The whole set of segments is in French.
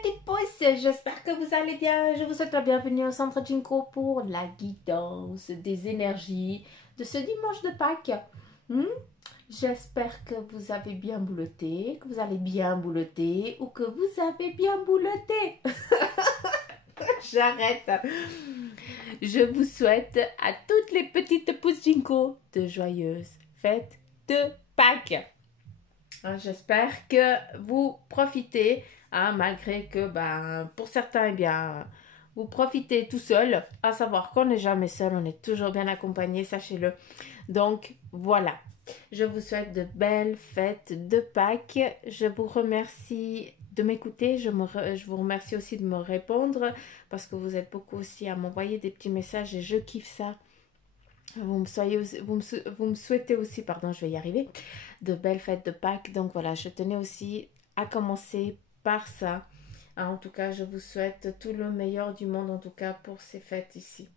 petites pousses, j'espère que vous allez bien. Je vous souhaite la bienvenue au Centre Jinko pour la guidance des énergies de ce dimanche de Pâques. Hmm? J'espère que vous avez bien bouloté, que vous allez bien bouloter ou que vous avez bien bouloté. J'arrête. Je vous souhaite à toutes les petites pousses Jinko de joyeuses fêtes de Pâques. J'espère que vous profitez, malgré que pour certains, eh bien, vous profitez tout seul, à savoir qu'on n'est jamais seul, on est toujours bien accompagné, sachez-le. Donc voilà, je vous souhaite de belles fêtes de Pâques. Je vous remercie de m'écouter, je vous remercie aussi de me répondre, parce que vous êtes beaucoup aussi à m'envoyer des petits messages et je kiffe ça. Vous me souhaitez aussi, pardon, je vais y arriver, de belles fêtes de Pâques. Donc voilà, je tenais aussi à commencer par ça. En tout cas, je vous souhaite tout le meilleur du monde, en tout cas pour ces fêtes ici.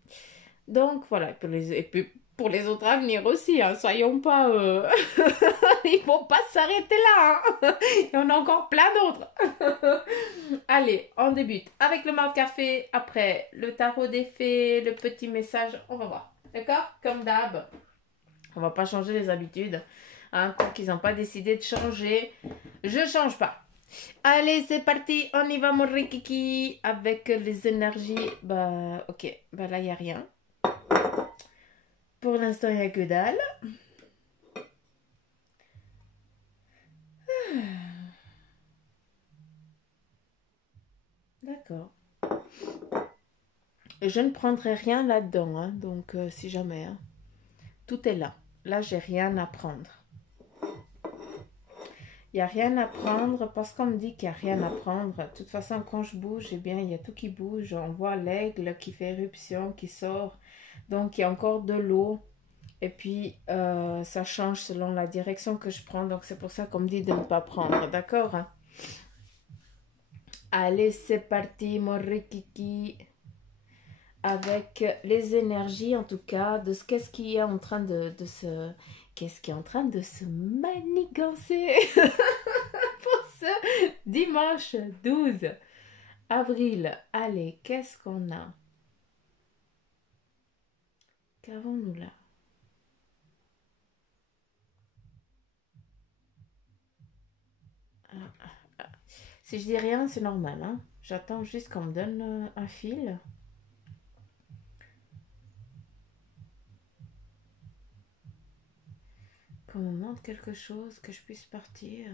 Donc voilà, et puis pour les autres à venir aussi, soyons pas... Ils vont pas s'arrêter là, Il y en a encore plein d'autres. Allez, on débute avec le malt café, après le tarot des fées, le petit message, on va voir. D'accord? Comme d'hab. On va pas changer les habitudes. Quoi qu'ils n'ont pas décidé de changer, je change pas. Allez, c'est parti. On y va, mon Rikiki. Avec les énergies. Ok. Là, il n'y a rien. Pour l'instant, il n'y a que dalle. D'accord. Je ne prendrai rien là-dedans. Donc, si jamais. Tout est là. Là, j'ai rien à prendre. Il n'y a rien à prendre parce qu'on me dit qu'il n'y a rien à prendre. De toute façon, quand je bouge, eh bien, il y a tout qui bouge. On voit l'aigle qui fait éruption, qui sort. Donc, il y a encore de l'eau. Et puis, ça change selon la direction que je prends. Donc, c'est pour ça qu'on me dit de ne pas prendre. D'accord? Allez, c'est parti, mon Rikiki. Avec les énergies, en tout cas, de qu'est-ce qui est en train de se... Qu'est-ce qui est en train de se manigancer pour ce dimanche 12 avril. Allez, qu'est-ce qu'on a? Qu'avons-nous là? Si je dis rien, c'est normal. J'attends juste qu'on me donne un fil. Qu'on me montre quelque chose, que je puisse partir.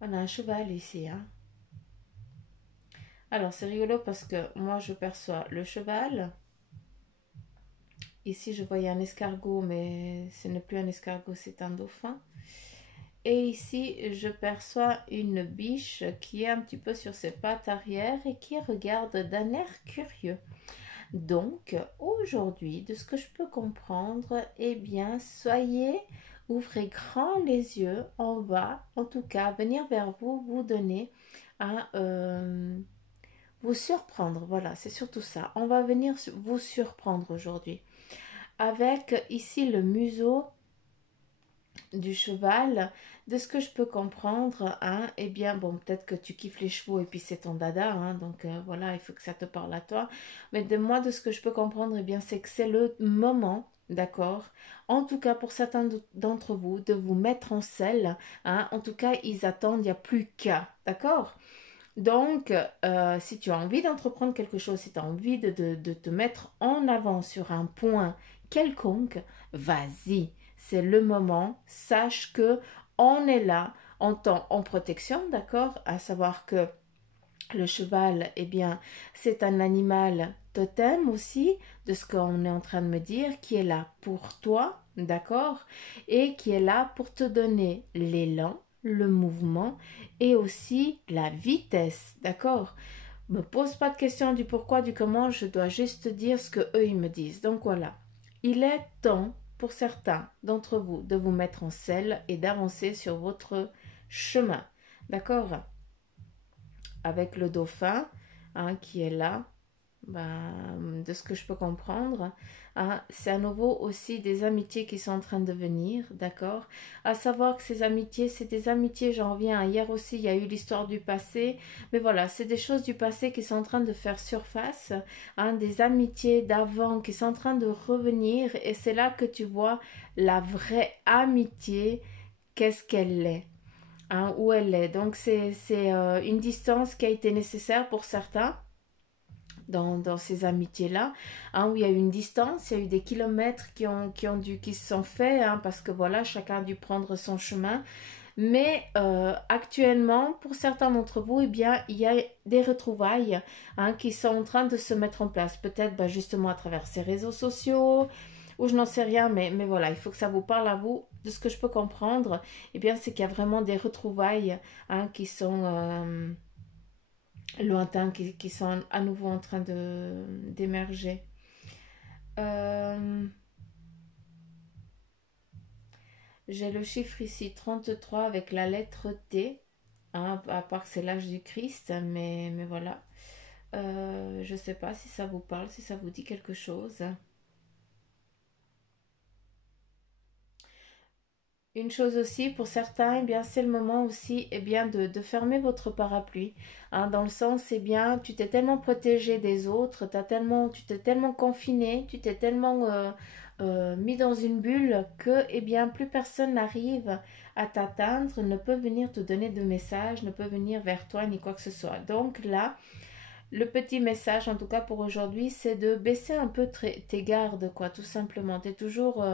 On a un cheval ici. Alors, c'est rigolo parce que moi, je perçois le cheval. Ici, je voyais un escargot, mais ce n'est plus un escargot, c'est un dauphin. Et ici, je perçois une biche qui est un petit peu sur ses pattes arrière et qui regarde d'un air curieux. Donc, aujourd'hui, de ce que je peux comprendre, eh bien, ouvrez grand les yeux. On va, en tout cas, venir vers vous, vous donner vous surprendre. Voilà, c'est surtout ça. On va venir vous surprendre aujourd'hui. Avec ici le museau du cheval, de ce que je peux comprendre, eh bien, bon, peut-être que tu kiffes les chevaux et puis c'est ton dada, donc voilà, il faut que ça te parle à toi. Mais de moi, de ce que je peux comprendre, eh bien, c'est que c'est le moment, d'accord, en tout cas pour certains d'entre vous, de vous mettre en selle, en tout cas, ils attendent, il n'y a plus qu'à, d'accord. Donc, si tu as envie d'entreprendre quelque chose, si tu as envie de te mettre en avant sur un point quelconque, vas-y, c'est le moment. Sache que on est là en protection, d'accord? À savoir que le cheval, eh bien, c'est un animal totem aussi, de ce qu'on est en train de me dire, qui est là pour toi, d'accord? Et qui est là pour te donner l'élan, le mouvement et aussi la vitesse, d'accord? Me pose pas de questions du pourquoi, du comment, je dois juste dire ce que eux ils me disent. Donc voilà, il est temps pour certains d'entre vous de vous mettre en selle et d'avancer sur votre chemin, d'accord? Avec le dauphin qui est là. de ce que je peux comprendre, hein, c'est à nouveau aussi des amitiés qui sont en train de venir, d'accord? À savoir que ces amitiés, c'est des amitiés, j'en reviens à hier aussi, il y a eu l'histoire du passé, mais voilà, c'est des choses du passé qui sont en train de faire surface, hein, des amitiés d'avant qui sont en train de revenir, et c'est là que tu vois la vraie amitié, qu'est-ce qu'elle est. Hein, où elle est. Donc c'est une distance qui a été nécessaire pour certains dans ces amitiés-là, hein, où il y a eu une distance, il y a eu des kilomètres qui se sont faits, hein, parce que voilà, chacun a dû prendre son chemin. Mais actuellement, pour certains d'entre vous, eh bien, il y a des retrouvailles, hein, qui sont en train de se mettre en place. Peut-être justement à travers ces réseaux sociaux, ou je n'en sais rien, mais voilà, il faut que ça vous parle à vous. De ce que je peux comprendre, eh bien, c'est qu'il y a vraiment des retrouvailles, hein, qui sont lointains, qui sont à nouveau en train d'émerger. Euh, j'ai le chiffre ici 33 avec la lettre T, hein, à part que c'est l'âge du Christ, mais voilà. Je ne sais pas si ça vous parle, si ça vous dit quelque chose. Une chose aussi, pour certains, eh bien, c'est le moment aussi, eh bien, de fermer votre parapluie. Hein, dans le sens, eh bien, tu t'es tellement protégé des autres, tu t'es tellement confiné, tu t'es tellement mis dans une bulle que, eh bien, plus personne n'arrive à t'atteindre, ne peut venir te donner de messages, ne peut venir vers toi, ni quoi que ce soit. Donc là, le petit message, en tout cas pour aujourd'hui, c'est de baisser un peu tes gardes, quoi, tout simplement. Tu es toujours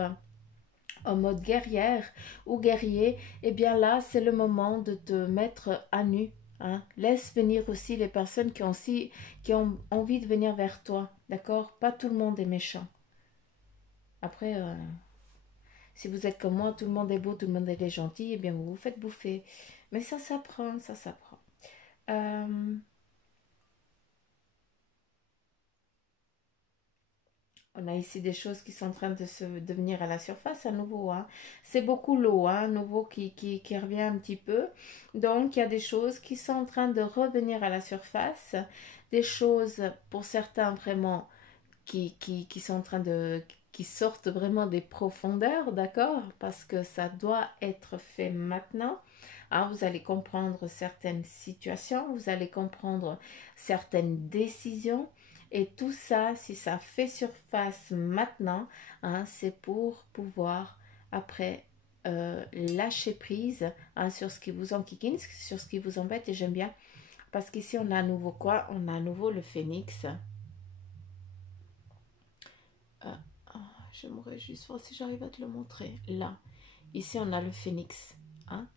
en mode guerrière ou guerrier, eh bien là, c'est le moment de te mettre à nu. Hein. Laisse venir aussi les personnes qui ont envie de venir vers toi. D'accord? Pas tout le monde est méchant. Après, si vous êtes comme moi, tout le monde est beau, tout le monde est gentil, eh bien vous vous faites bouffer. Mais ça s'apprend, ça s'apprend. Euh, On a ici des choses qui sont en train de venir à la surface à nouveau. Hein. C'est beaucoup l'eau, hein, à nouveau qui revient un petit peu. Donc, il y a des choses qui sont en train de revenir à la surface. Des choses, pour certains, vraiment, qui sont en train qui sortent vraiment des profondeurs, d'accord? Parce que ça doit être fait maintenant. Hein, vous allez comprendre certaines situations, vous allez comprendre certaines décisions. Et tout ça, si ça fait surface maintenant, hein, c'est pour pouvoir après lâcher prise, hein, sur ce qui vous enquiquine, sur ce qui vous embête. Et j'aime bien parce qu'ici on a à nouveau quoi? On a à nouveau le phénix. Euh, J'aimerais juste voir si j'arrive à te le montrer. Là, ici on a le phénix. Hein.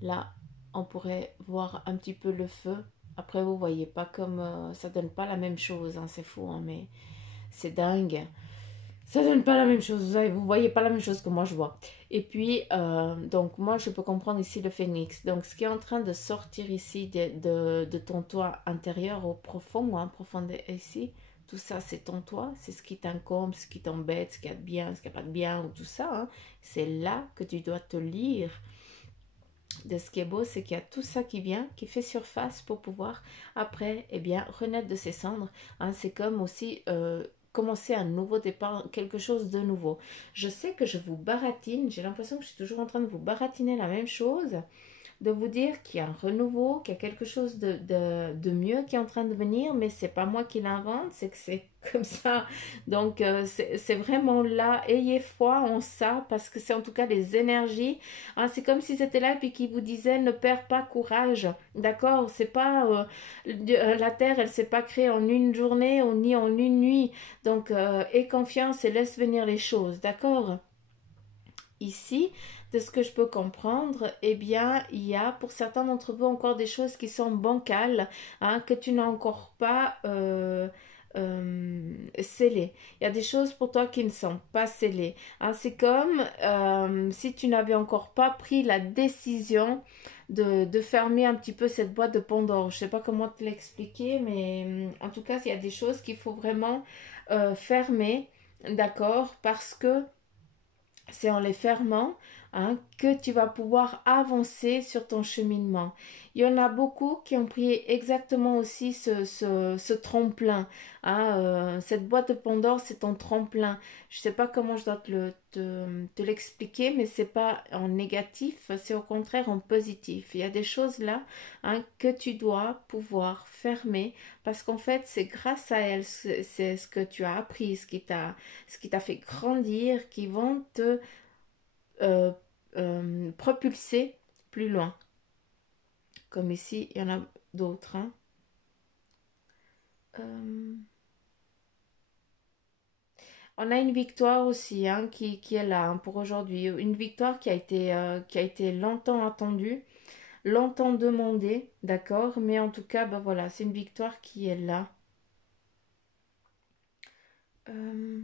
Là, on pourrait voir un petit peu le feu. Après, vous voyez pas comme ça donne pas la même chose. Hein, c'est fou, hein, mais c'est dingue. Ça donne pas la même chose. Vous voyez pas la même chose que moi je vois. Et puis, donc moi je peux comprendre ici le phénix. Donc ce qui est en train de sortir ici de ton toit intérieur au profond, hein, profond ici, tout ça c'est ton toit, c'est ce qui t'incombe, ce qui t'embête, ce qu'il y a de bien, ce qu'il n'y a pas de bien, ou tout ça. Hein. C'est là que tu dois te lire. De ce qui est beau, c'est qu'il y a tout ça qui vient, qui fait surface pour pouvoir après, eh bien, renaître de ses cendres. Hein, c'est comme aussi commencer un nouveau départ, quelque chose de nouveau. Je sais que je vous baratine, j'ai l'impression que je suis toujours en train de vous baratiner la même chose, de vous dire qu'il y a un renouveau, qu'il y a quelque chose de mieux qui est en train de venir, mais c'est pas moi qui l'invente, c'est que c'est comme ça. Donc c'est vraiment là, ayez foi en ça, parce que c'est en tout cas les énergies. Hein, c'est comme si c'était là et puis qui vous disait ne perds pas courage. D'accord? C'est pas la terre, elle s'est pas créée en une journée ou ni en une nuit. Donc aie confiance et laisse venir les choses. D'accord? Ici, de ce que je peux comprendre, eh bien, il y a pour certains d'entre vous encore des choses qui sont bancales, hein, que tu n'as encore pas scellées. Il y a des choses pour toi qui ne sont pas scellées. Hein. C'est comme si tu n'avais encore pas pris la décision de fermer un petit peu cette boîte de Pandore. Je ne sais pas comment te l'expliquer, mais en tout cas, il y a des choses qu'il faut vraiment fermer, d'accord, parce que c'est en les fermant, hein, que tu vas pouvoir avancer sur ton cheminement. Il y en a beaucoup qui ont pris exactement aussi ce tremplin. Hein, cette boîte de Pandore, c'est ton tremplin. Je ne sais pas comment je dois te l'expliquer, mais c'est pas en négatif, c'est au contraire en positif. Il y a des choses là, hein, que tu dois pouvoir fermer parce qu'en fait, c'est grâce à elles, c'est ce que tu as appris, ce qui t'a fait grandir, qui vont te euh, propulser plus loin. Comme ici, il y en a d'autres. Hein. Euh, on a une victoire aussi, hein, qui est là, hein, pour aujourd'hui. Une victoire qui a été longtemps attendue, longtemps demandée, d'accord. Mais en tout cas, ben voilà, c'est une victoire qui est là. Euh,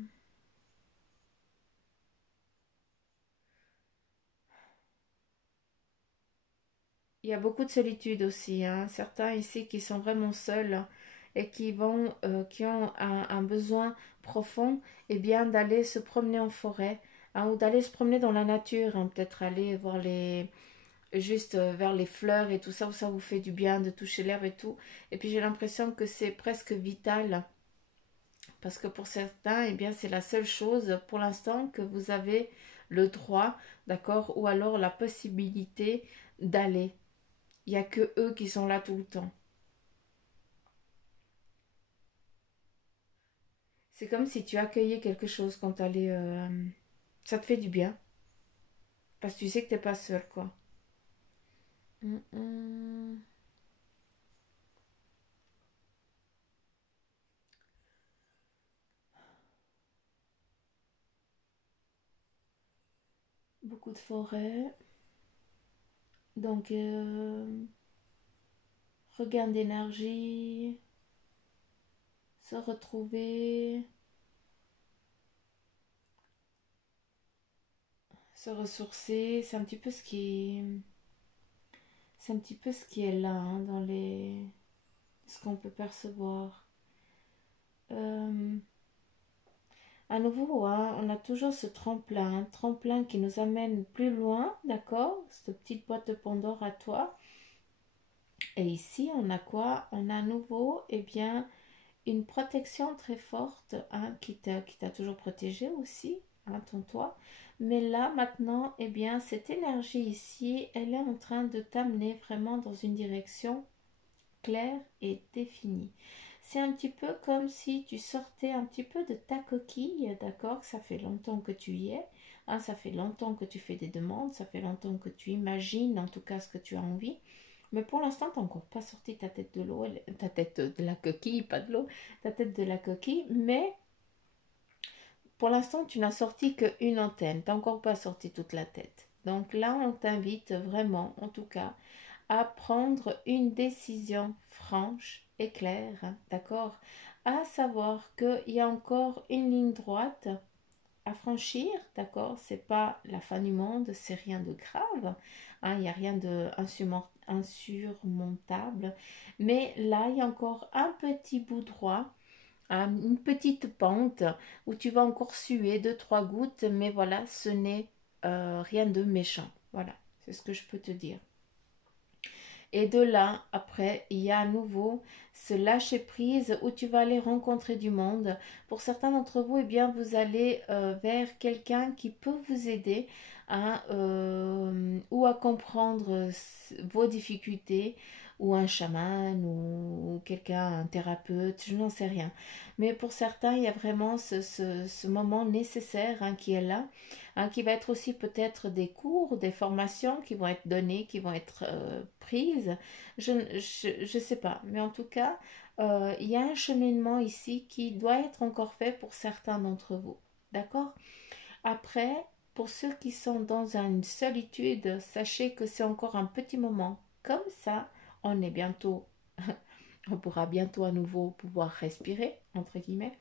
il y a beaucoup de solitude aussi, hein. Certains ici qui sont vraiment seuls et qui ont un besoin profond, eh bien d'aller se promener en forêt, hein, ou d'aller se promener dans la nature, hein, peut-être aller voir juste vers les fleurs et tout ça, où ça vous fait du bien de toucher l'herbe et tout. Et puis j'ai l'impression que c'est presque vital, parce que pour certains, eh bien c'est la seule chose pour l'instant que vous avez le droit, d'accord, ou alors la possibilité d'aller. Il n'y a que eux qui sont là tout le temps. C'est comme si tu accueillais quelque chose quand t'allais... ça te fait du bien. Parce que tu sais que t'es pas seul, quoi. Mm. Beaucoup de forêts. Donc, regain d'énergie, se retrouver, se ressourcer. C'est un petit peu ce qui est là, hein, dans ce qu'on peut percevoir. Euh, À nouveau, hein, on a toujours ce tremplin, un tremplin qui nous amène plus loin, d'accord? Cette petite boîte de Pandore à toi. Et ici, on a quoi? On a à nouveau, eh bien, une protection très forte, hein, qui t'a toujours protégé aussi, hein, ton toit. Mais là, maintenant, eh bien, cette énergie ici, elle est en train de t'amener vraiment dans une direction claire et définie. C'est un petit peu comme si tu sortais un petit peu de ta coquille, d'accord? Ça fait longtemps que tu y es, hein, ça fait longtemps que tu fais des demandes, ça fait longtemps que tu imagines en tout cas ce que tu as envie. Mais pour l'instant, tu n'as encore pas sorti ta tête de l'eau, ta tête de la coquille, pas de l'eau, ta tête de la coquille, mais pour l'instant, tu n'as sorti qu'une antenne, tu n'as encore pas sorti toute la tête. Donc là, on t'invite vraiment, en tout cas, à prendre une décision franche et claire, hein, d'accord? À savoir qu'il y a encore une ligne droite à franchir, d'accord? C'est pas la fin du monde, c'est rien de grave, hein, il n'y a rien de insurmontable, mais là, il y a encore un petit bout droit, hein, une petite pente où tu vas encore suer deux, trois gouttes, mais voilà, ce n'est rien de méchant. Voilà, c'est ce que je peux te dire. Et de là, après, il y a à nouveau ce lâcher prise où tu vas aller rencontrer du monde. Pour certains d'entre vous, eh bien, vous allez vers quelqu'un qui peut vous aider ou à comprendre vos difficultés, ou un chaman, ou quelqu'un, un thérapeute, je n'en sais rien. Mais pour certains, il y a vraiment ce moment nécessaire, hein, qui est là, hein, qui va être aussi peut-être des cours, des formations qui vont être données, qui vont être prises. Je sais pas, mais en tout cas, il y a un cheminement ici qui doit être encore fait pour certains d'entre vous. D'accord? Après, pour ceux qui sont dans une solitude, sachez que c'est encore un petit moment. Comme ça, on est bientôt, on pourra bientôt à nouveau pouvoir respirer, entre guillemets.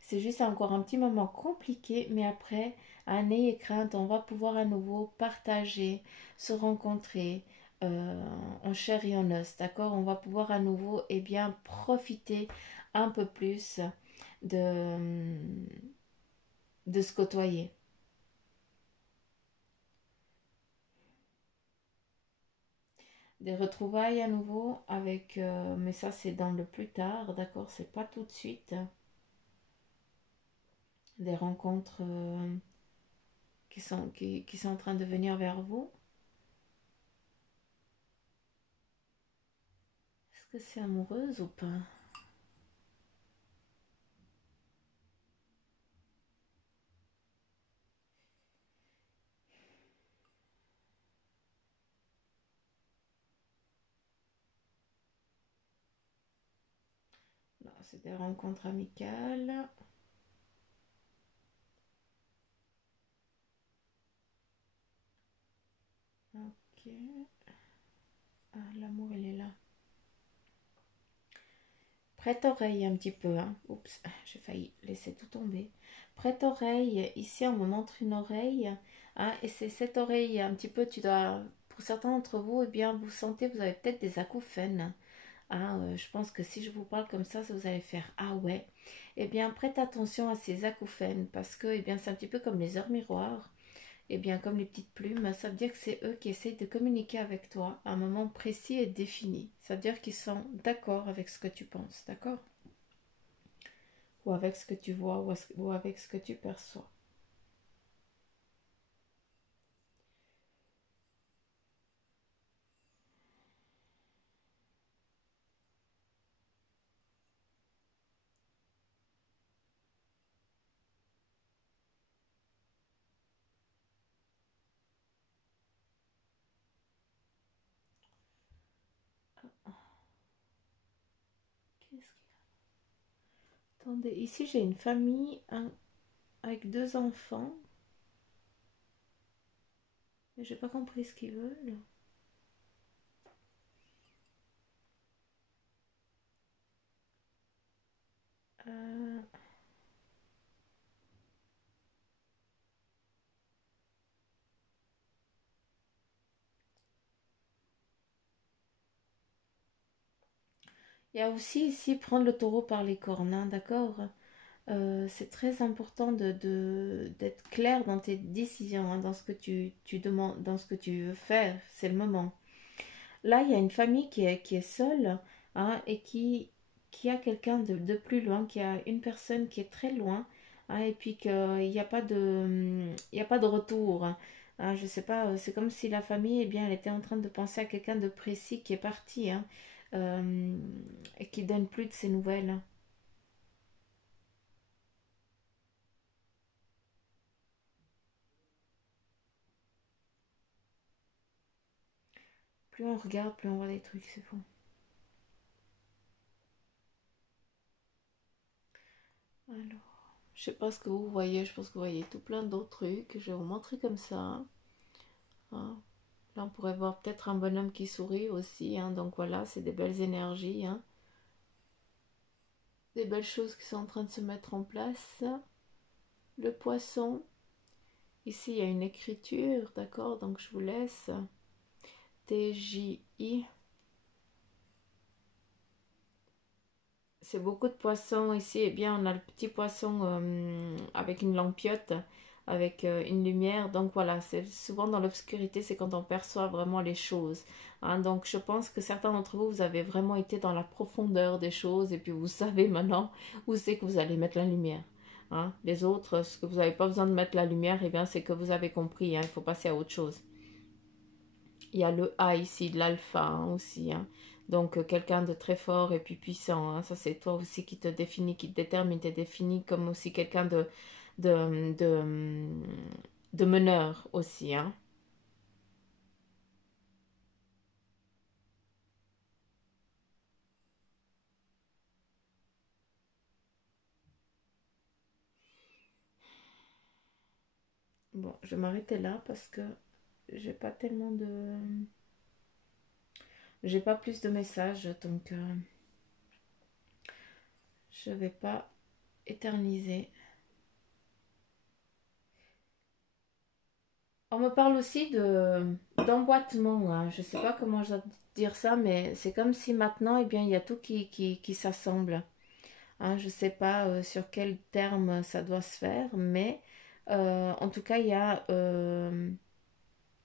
C'est juste encore un petit moment compliqué, mais après, n'ayez crainte, on va pouvoir à nouveau partager, se rencontrer en chair et en os, d'accord? On va pouvoir à nouveau, eh bien, profiter un peu plus de, de se côtoyer. Des retrouvailles à nouveau avec, mais ça c'est dans le plus tard, d'accord, c'est pas tout de suite. Des rencontres qui sont en train de venir vers vous. Est-ce que c'est amoureuse ou pas? Non, c'est des rencontres amicales. Ok. Ah, l'amour, il est là. Prête-oreille un petit peu, hein. Oups, j'ai failli laisser tout tomber. Prête-oreille, ici on me montre une oreille, hein, et c'est cette oreille un petit peu, tu dois, pour certains d'entre vous, eh bien, vous sentez, vous avez peut-être des acouphènes. Ah, je pense que si je vous parle comme ça vous allez faire ah ouais. Eh bien, prête attention à ces acouphènes parce que, eh bien, c'est un petit peu comme les heures miroirs. Eh bien, comme les petites plumes, ça veut dire que c'est eux qui essayent de communiquer avec toi à un moment précis et défini. Ça veut dire qu'ils sont d'accord avec ce que tu penses, d'accord? Ou avec ce que tu vois, ou avec ce que tu perçois. Qu'est-ce qu'il y a? Attendez, ici j'ai une famille avec deux enfants. Mais j'ai pas compris ce qu'ils veulent. Euh, Il y a aussi ici prendre le taureau par les cornes, hein, d'accord? C'est très important d'être clair dans tes décisions, hein, dans ce que tu demandes, dans ce que tu veux faire. C'est le moment. Là, il y a une famille qui est seule, hein, et qui a quelqu'un de plus loin, qui a une personne qui est très loin, hein, et puis qu'il n'y a pas il y a pas de retour. Hein, je sais pas, c'est comme si la famille, eh bien, elle était en train de penser à quelqu'un de précis qui est parti, hein, euh, et qui donne plus de ses nouvelles. Plus on regarde, plus on voit des trucs, c'est fou. Alors, je sais pas ce que vous voyez, je pense que vous voyez tout plein d'autres trucs. Je vais vous montrer comme ça. Hein. Là, on pourrait voir peut-être un bonhomme qui sourit aussi. Hein. Donc voilà, c'est des belles énergies. Hein. Des belles choses qui sont en train de se mettre en place. Le poisson. Ici, il y a une écriture, d'accord? Donc je vous laisse. TJI. C'est beaucoup de poissons ici. Eh bien, on a le petit poisson avec une lampiote, avec une lumière. Donc voilà, c'est souvent dans l'obscurité, c'est quand on perçoit vraiment les choses. Hein. Donc je pense que certains d'entre vous, vous avez vraiment été dans la profondeur des choses et puis vous savez maintenant où c'est que vous allez mettre la lumière. Hein. Les autres, ce que vous n'avez pas besoin de mettre la lumière, eh bien, c'est que vous avez compris. Hein. Il faut passer à autre chose. Il y a le A ici, de l'alpha, hein, aussi. Hein. Donc, quelqu'un de très fort et puis puissant. Hein. Ça, c'est toi aussi qui te définit, qui te détermine. Tu es défini comme aussi quelqu'un de, de, de meneur aussi. Hein. Bon, je vais m'arrêter là parce que j'ai pas tellement de... J'ai pas plus de messages, donc je vais pas éterniser. On me parle aussi d'emboîtement. Hein. Je sais pas comment je dois dire ça, mais c'est comme si maintenant, eh bien, il y a tout qui s'assemble. Hein, je ne sais pas sur quel terme ça doit se faire, mais en tout cas, il y a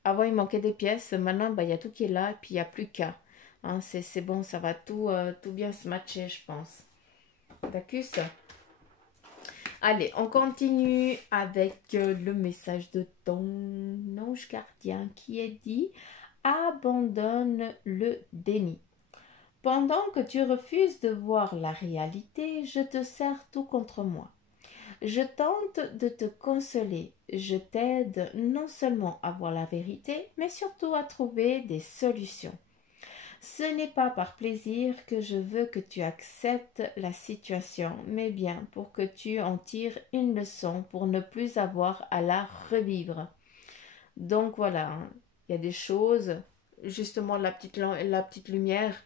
avant, il manquait des pièces. Maintenant, bah, il y a tout qui est là. Et puis, il n'y a plus qu'à. Hein, c'est bon, ça va tout bien se matcher, je pense. D'accord. Allez, on continue avec le message de ton ange gardien qui est dit: abandonne le déni. Pendant que tu refuses de voir la réalité, je te serre tout contre moi. Je tente de te consoler. Je t'aide non seulement à voir la vérité, mais surtout à trouver des solutions. Ce n'est pas par plaisir que je veux que tu acceptes la situation, mais bien pour que tu en tires une leçon pour ne plus avoir à la revivre. Donc voilà, hein, il y a des choses, justement la petite lumière,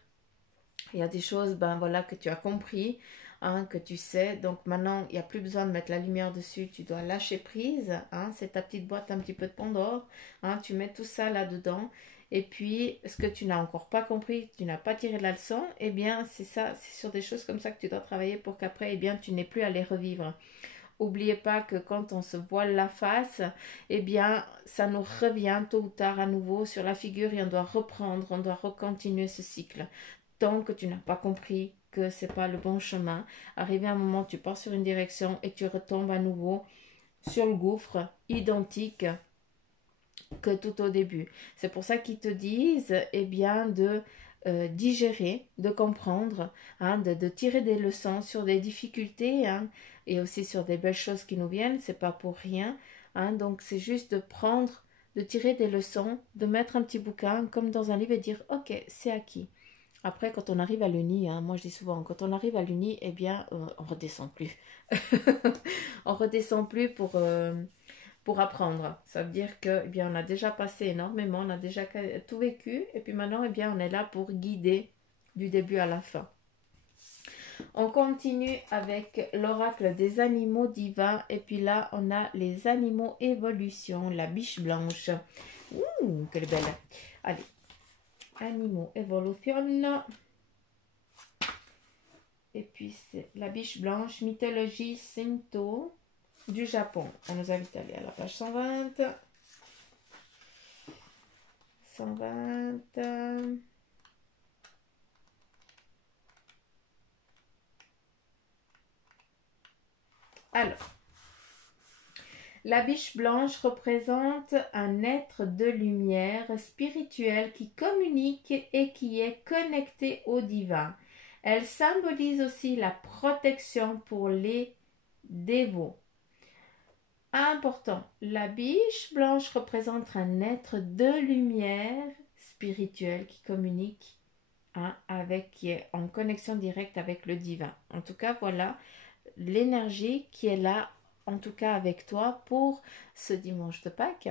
il y a des choses ben voilà, que tu as compris, hein, que tu sais. Donc maintenant, il n'y a plus besoin de mettre la lumière dessus, tu dois lâcher prise. Hein, c'est ta petite boîte un petit peu de Pandore. Hein, tu mets tout ça là-dedans. Et puis, ce que tu n'as encore pas compris, tu n'as pas tiré de la leçon, eh bien, c'est ça, c'est sur des choses comme ça que tu dois travailler pour qu'après, eh bien, tu n'aies plus à les revivre. N'oubliez pas que quand on se voile la face, eh bien, ça nous revient tôt ou tard à nouveau sur la figure et on doit reprendre, on doit recontinuer ce cycle. Tant que tu n'as pas compris que c'est pas le bon chemin, arrivé à un moment, tu pars sur une direction et tu retombes à nouveau sur le gouffre identique que tout au début. C'est pour ça qu'ils te disent, eh bien, de digérer, de comprendre, hein, de tirer des leçons sur des difficultés, hein, et aussi sur des belles choses qui nous viennent. C'est pas pour rien. Hein, donc c'est juste de prendre, de tirer des leçons, de mettre un petit bouquin comme dans un livre et dire, ok, c'est acquis. Après, quand on arrive à l'uni, hein, moi je dis souvent, quand on arrive à l'uni, eh bien, on redescend plus. On redescend plus pour apprendre. Ça veut dire que, eh bien, on a déjà passé énormément, on a déjà tout vécu, et puis maintenant, eh bien, on est là pour guider du début à la fin. On continue avec l'oracle des animaux divins, et puis là, on a les animaux évolution, la biche blanche. Ouh, quelle belle. Allez, animaux évolution. Et puis c'est la biche blanche, mythologie Shinto du Japon. On nous invite à aller à la page 120. 120. Alors, la biche blanche représente un être de lumière spirituel qui communique et qui est connecté au divin. Elle symbolise aussi la protection pour les dévots. Important, la biche blanche représente un être de lumière spirituel qui communique, hein, qui est en connexion directe avec le divin. En tout cas, voilà l'énergie qui est là, en tout cas avec toi pour ce dimanche de Pâques.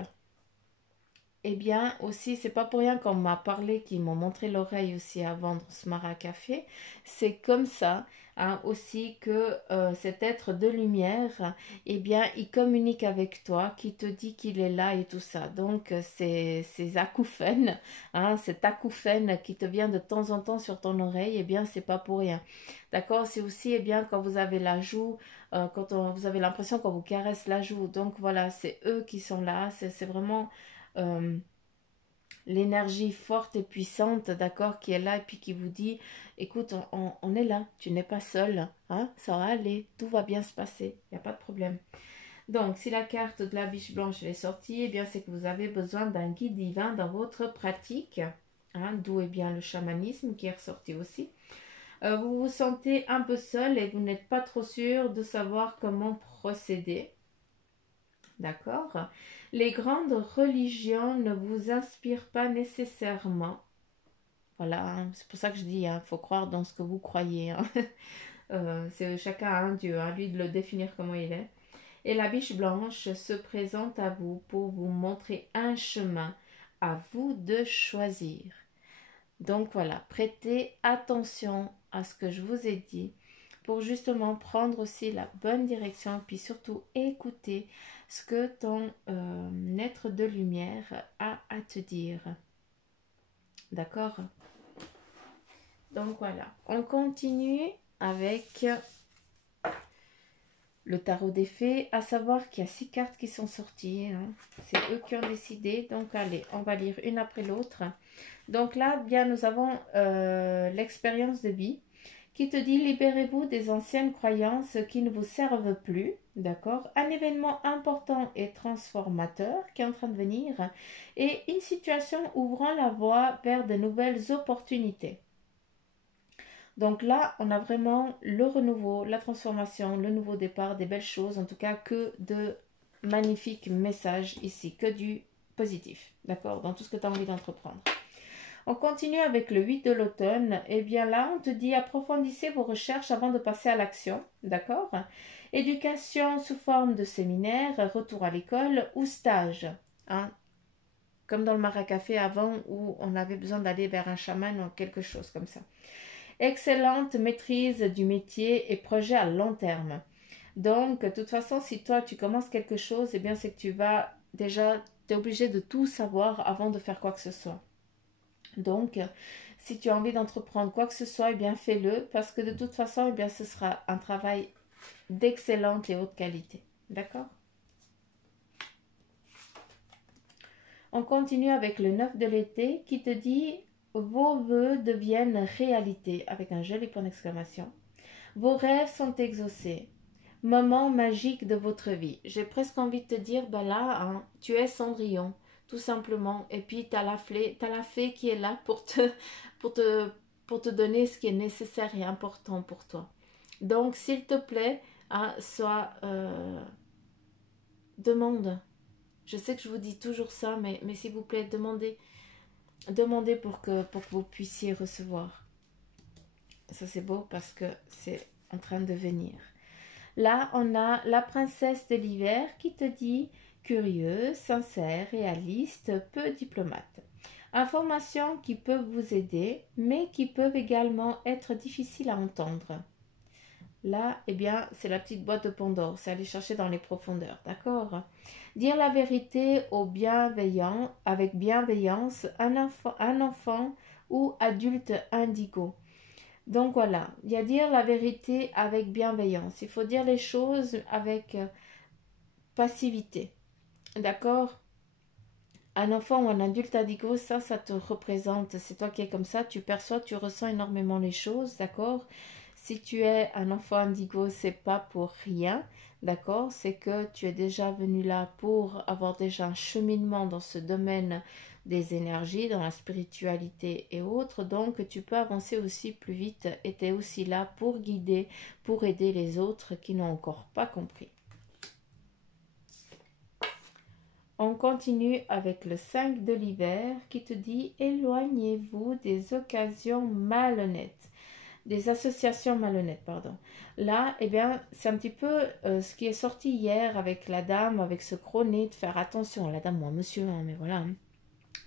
Eh bien, aussi, c'est pas pour rien qu'on m'a parlé, qu'ils m'ont montré l'oreille aussi à vendre ce Mara Café. C'est comme ça, hein, aussi que cet être de lumière, eh bien, il communique avec toi, qui te dit qu'il est là et tout ça. Donc, ces acouphènes, hein, cet acouphène qui te vient de temps en temps sur ton oreille, eh bien, c'est pas pour rien. D'accord? C'est aussi, eh bien, quand vous avez la joue, vous avez l'impression qu'on vous caresse la joue. Donc, voilà, c'est eux qui sont là. C'est vraiment l'énergie forte et puissante, d'accord, qui est là et puis qui vous dit, écoute, on est là, tu n'es pas seul, hein, ça va aller, tout va bien se passer, il n'y a pas de problème. Donc, si la carte de la biche blanche est sortie, eh bien, c'est que vous avez besoin d'un guide divin dans votre pratique, hein, d'où est bien le chamanisme qui est ressorti aussi. Vous vous sentez un peu seul et vous n'êtes pas trop sûr de savoir comment procéder. D'accord? Les grandes religions ne vous inspirent pas nécessairement. Voilà, hein, c'est pour ça que je dis, il faut croire dans ce que vous croyez. Hein. C'est chacun a un Dieu, à lui de le définir comment il est. Et la biche blanche se présente à vous pour vous montrer un chemin, à vous de choisir. Donc voilà, prêtez attention à ce que je vous ai dit pour justement prendre aussi la bonne direction, puis surtout écouter ce que ton être de lumière a à te dire. D'accord? Donc voilà, on continue avec le tarot des fées, à savoir qu'il y a 6 cartes qui sont sorties. Hein. C'est eux qui ont décidé. Donc, allez, on va lire une après l'autre. Donc là, bien, nous avons l'expérience de vie qui te dit libérez-vous des anciennes croyances qui ne vous servent plus. D'accord? Un événement important et transformateur qui est en train de venir et une situation ouvrant la voie vers de nouvelles opportunités. Donc là, on a vraiment le renouveau, la transformation, le nouveau départ, des belles choses, en tout cas que de magnifiques messages ici, que du positif, d'accord, dans tout ce que tu as envie d'entreprendre. On continue avec le 8 de l'automne, et bien là, on te dit approfondissez vos recherches avant de passer à l'action, d'accord. Éducation sous forme de séminaire, retour à l'école ou stage, hein, comme dans le Maracafé avant où on avait besoin d'aller vers un chaman ou quelque chose comme ça. Excellente maîtrise du métier et projet à long terme. Donc, de toute façon, si toi, tu commences quelque chose, eh bien, c'est que tu vas déjà, tu es obligé de tout savoir avant de faire quoi que ce soit. Donc, si tu as envie d'entreprendre quoi que ce soit, eh bien, fais-le parce que de toute façon, eh bien, ce sera un travail d'excellente et haute qualité. D'accord? On continue avec le 9 de l'été qui te dit vos vœux deviennent réalité avec un joli point d'exclamation. Vos rêves sont exaucés. Moment magique de votre vie. J'ai presque envie de te dire, ben là, hein, tu es Cendrillon, tout simplement. Et puis, tu as la fée qui est là pour te donner ce qui est nécessaire et important pour toi. Donc, s'il te plaît, hein, demande. Je sais que je vous dis toujours ça, mais s'il vous plaît, demandez pour que vous puissiez recevoir. Ça, c'est beau parce que c'est en train de venir. Là, on a la princesse de l'hiver qui te dit curieuse, sincère, réaliste, peu diplomate. Informations qui peuvent vous aider, mais qui peuvent également être difficiles à entendre. Là, eh bien, c'est la petite boîte de Pandore, c'est aller chercher dans les profondeurs, d'accord? Dire la vérité au bienveillant, avec bienveillance, un enfant ou adulte indigo. Donc voilà, il y a dire la vérité avec bienveillance. Il faut dire les choses avec passivité. D'accord? Un enfant ou un adulte indigo, ça te représente. C'est toi qui es comme ça, tu perçois, tu ressens énormément les choses, d'accord? Si tu es un enfant indigo, c'est pas pour rien, d'accord? C'est que tu es déjà venu là pour avoir déjà un cheminement dans ce domaine des énergies, dans la spiritualité et autres, donc tu peux avancer aussi plus vite et tu es aussi là pour guider, pour aider les autres qui n'ont encore pas compris. On continue avec le 5 de l'hiver qui te dit éloignez-vous des occasions malhonnêtes, des associations malhonnêtes, pardon. Là, eh bien, c'est un petit peu ce qui est sorti hier avec la dame, avec ce gros nez, de faire attention, la dame, moi, monsieur, hein, mais voilà, hein,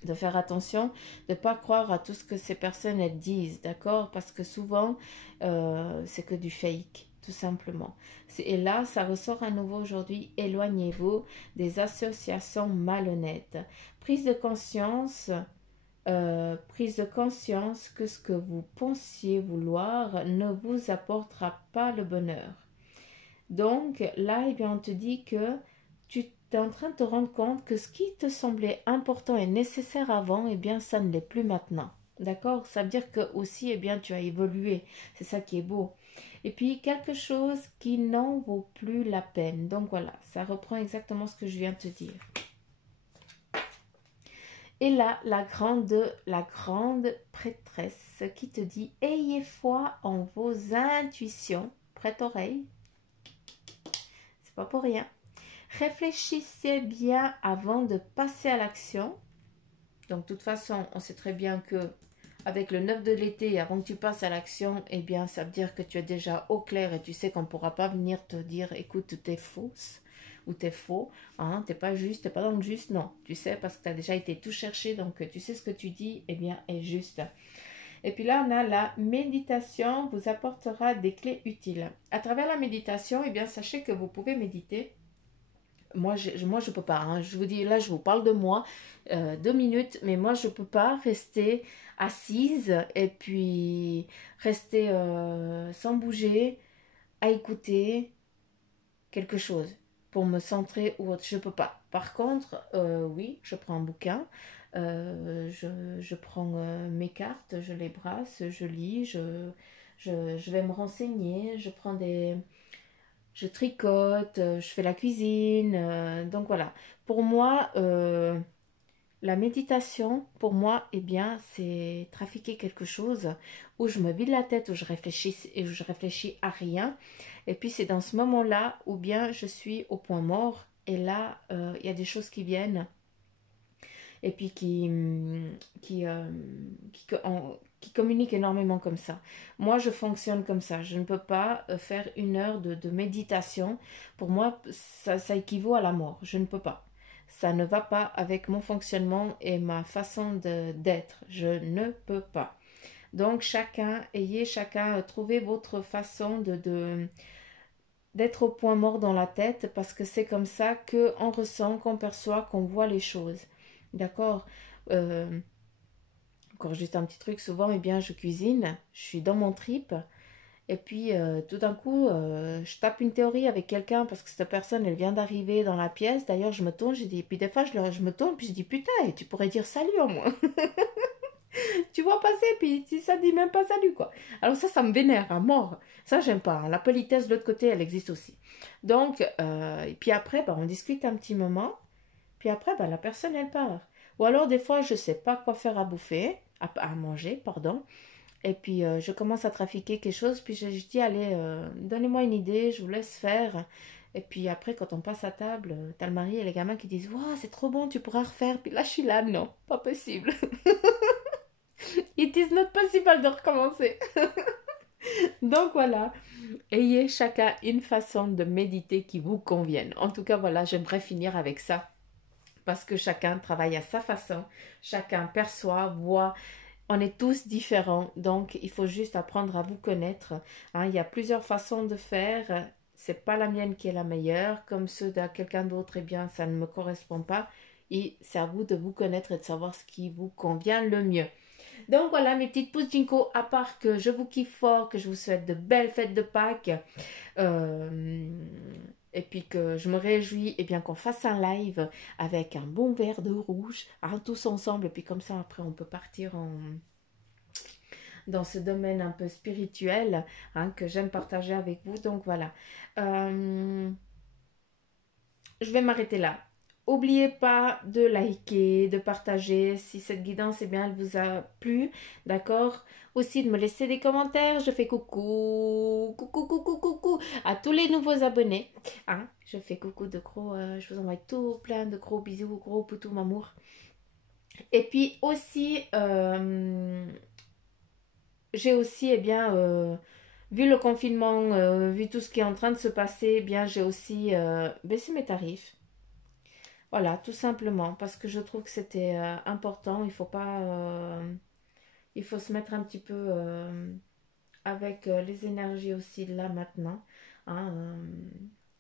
de faire attention, de ne pas croire à tout ce que ces personnes elles disent, d'accord? Parce que souvent, c'est que du fake, tout simplement. Et là, ça ressort à nouveau aujourd'hui, éloignez-vous des associations malhonnêtes. Prise de conscience que ce que vous pensiez vouloir ne vous apportera pas le bonheur. Donc là, eh bien, on te dit que tu es en train de te rendre compte que ce qui te semblait important et nécessaire avant, eh bien, ça ne l'est plus maintenant. D'accord? Ça veut dire que aussi, eh bien, tu as évolué. C'est ça qui est beau. Et puis, quelque chose qui n'en vaut plus la peine. Donc voilà, ça reprend exactement ce que je viens de te dire. Et là, la grande prêtresse qui te dit « Ayez foi en vos intuitions. » Prête oreille. C'est pas pour rien. Réfléchissez bien avant de passer à l'action. Donc, de toute façon, on sait très bien que avec le 9 de l'été, avant que tu passes à l'action, eh bien, ça veut dire que tu es déjà au clair et tu sais qu'on ne pourra pas venir te dire « Écoute, t'es fausse » ou t'es faux, hein, t'es pas juste, t'es pas dans le juste, non. Tu sais, parce que tu as déjà été tout cherché, donc tu sais ce que tu dis, eh bien, est juste. Et puis là, on a la méditation vous apportera des clés utiles. À travers la méditation, eh bien, sachez que vous pouvez méditer. Moi, je peux pas. Hein. Je vous dis, là, je vous parle de moi, 2 minutes, mais moi, je peux pas rester assise et puis rester sans bouger, à écouter quelque chose pour me centrer ou autre. Je peux pas. Par contre, oui, je prends un bouquin, je prends mes cartes, je les brasse, je lis, je vais me renseigner, je tricote, je fais la cuisine. Donc voilà. Pour moi, la méditation, pour moi, eh bien, c'est trafiquer quelque chose où je me vide la tête, où je réfléchis à rien. Et puis c'est dans ce moment-là où bien je suis au point mort. Et là, il y a des choses qui viennent et puis qui, qui communiquent énormément comme ça. Moi, je fonctionne comme ça. Je ne peux pas faire 1 heure de méditation. Pour moi, ça équivaut à la mort. Je ne peux pas. Ça ne va pas avec mon fonctionnement et ma façon d'être. Je ne peux pas. Donc, chacun, trouvez votre façon d'être au point mort dans la tête parce que c'est comme ça qu'on ressent, qu'on perçoit, qu'on voit les choses. D'accord. euh, Encore juste un petit truc, souvent, eh bien, je cuisine, je suis dans mon trip, et puis tout d'un coup, je tape une théorie avec quelqu'un parce que cette personne, elle vient d'arriver dans la pièce. D'ailleurs, je me tourne, je dis, puis des fois, je me tourne, puis je dis, putain, et tu pourrais dire salut en moi. Tu vois passer, puis ça dit même pas salut, quoi. Alors ça me vénère à mort. Ça, j'aime pas, hein. La politesse de l'autre côté, elle existe aussi. Donc, et puis après, bah, on discute un petit moment. Puis après, bah, la personne, elle part. Ou alors, des fois, je ne sais pas quoi faire à bouffer, à manger, pardon. Et puis, je commence à trafiquer quelque chose. Puis, je dis, allez, donnez-moi une idée, je vous laisse faire. Et puis après, quand on passe à table, t'as le mari et les gamins qui disent, waouh, c'est trop bon, tu pourras refaire. Puis là, je suis là, non, pas possible. It is not possible de recommencer. Donc voilà, ayez chacun une façon de méditer qui vous convienne. En tout cas, voilà, j'aimerais finir avec ça. Parce que chacun travaille à sa façon, chacun perçoit, voit, on est tous différents, donc il faut juste apprendre à vous connaître. Hein, il y a plusieurs façons de faire, c'est pas la mienne qui est la meilleure, comme ceux de quelqu'un d'autre, eh bien ça ne me correspond pas. Et c'est à vous de vous connaître et de savoir ce qui vous convient le mieux. Donc voilà mes petites pousses Jinko, à part que je vous kiffe fort, que je vous souhaite de belles fêtes de Pâques. Et puis que je me réjouis eh bien qu'on fasse un live avec un bon verre de rouge, hein, tous ensemble. Et puis comme ça, après, on peut partir dans ce domaine un peu spirituel, hein, que j'aime partager avec vous. Donc voilà. Je vais m'arrêter là. N'oubliez pas de liker, de partager si cette guidance, eh bien, elle vous a plu, d'accord? Aussi de me laisser des commentaires. Je fais coucou, coucou, coucou, coucou à tous les nouveaux abonnés. Hein? Je fais coucou de gros, je vous envoie tout plein de gros bisous, gros poutou m'amour. Et puis aussi, j'ai aussi, eh bien, vu le confinement, vu tout ce qui est en train de se passer, eh bien, j'ai aussi baissé mes tarifs. Voilà, tout simplement, parce que je trouve que c'était important. Il faut pas, il faut se mettre un petit peu avec les énergies aussi là maintenant. Hein,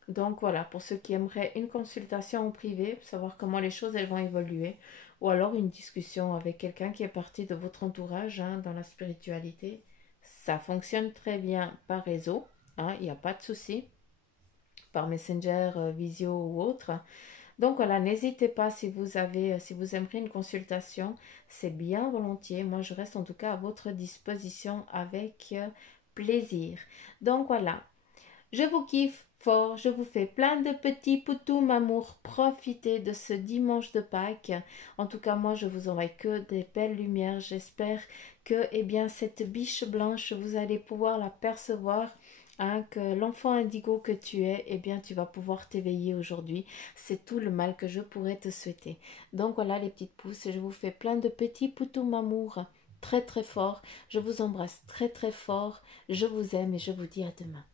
donc voilà, pour ceux qui aimeraient une consultation en privé, pour savoir comment les choses elles vont évoluer, ou alors une discussion avec quelqu'un qui est parti de votre entourage, hein, dans la spiritualité, ça fonctionne très bien par réseau. Hein, il n'y a pas de souci, par Messenger, Visio ou autre. Donc voilà, n'hésitez pas si vous aimeriez une consultation, c'est bien volontiers. Moi, je reste en tout cas à votre disposition avec plaisir. Donc voilà, je vous kiffe fort, je vous fais plein de petits poutous m'amour. Profitez de ce dimanche de Pâques. En tout cas, moi, je vous envoie que des belles lumières. J'espère que, eh bien, cette biche blanche, vous allez pouvoir la percevoir. Hein, que l'enfant indigo que tu es, eh bien, tu vas pouvoir t'éveiller aujourd'hui. C'est tout le mal que je pourrais te souhaiter. Donc voilà les petites pousses, je vous fais plein de petits poutous m'amour. Très très fort. Je vous embrasse très très fort. Je vous aime et je vous dis à demain.